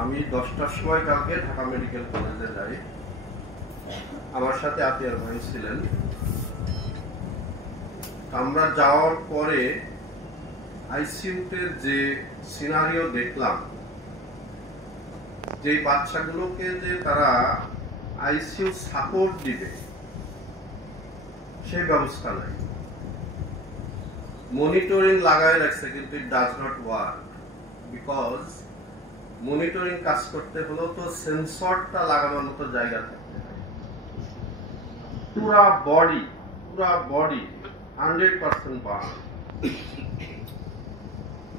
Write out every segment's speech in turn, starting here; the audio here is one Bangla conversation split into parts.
আমি 10টার সময় কালকে ঢাকা মেডিকেল কলেজে যাই। আমার সাথে আতিয়ার ভাই ছিলেন। আমরা যাওয়ার পরে আইসিইউতে যে সিনারিও দেখলাম, যে বাচ্চাগুলোকে যে তারা আইসিইউ সাপোর্ট দিবে সেই ব্যবস্থা নাই। মনিটরিং লাগায় রাখছে, কিন্তু it does not work, because monitoring কাজ করতে হলেও তো সেন্সরটা লাগানোর মতো জায়গা থাকতে হয়। পুরা বডি 100% বার্ন।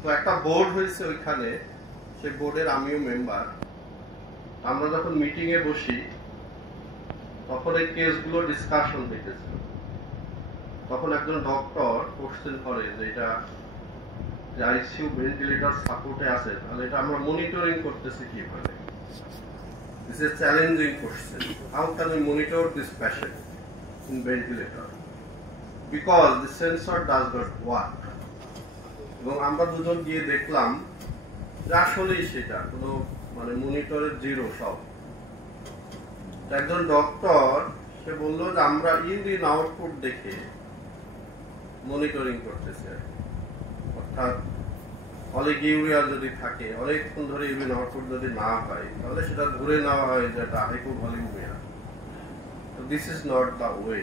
তো একটা বোর্ড হয়েছে ওইখানে, সেই বোর্ডের আমিও মেম্বার। আমরা যখন মিটিং এ বসি তখন এই কেসগুলো ডিসকাশন হইতেছে। তখন একজন ডক্টর কোশ্চেন করে যে এটা যে আইসিইউ ভেন্টিলেটর সাপোর্টে আছে, তাহলে এটা আমরা মনিটরিং করতেছি কিভাবে? This is challenging question. How can we monitor this patient in ventilator, because the sensor does not work. এবং আমরা দুজন গিয়ে দেখলাম যে আসলেই সেটা কোনো মনিটরের জিরো সব। একজন ডক্টর সে বললো যে আমরা ইউরিন আউটপুট দেখে মনিটরিং করতেছি, অর্থাৎ অলিগিউরিয়া যদি থাকে, অনেকক্ষণ ধরে ইউরিন আউটপুট যদি না হয়, তাহলে সেটা ধরে নেওয়া হয় যে এটা hypovolaemia. This is not the way.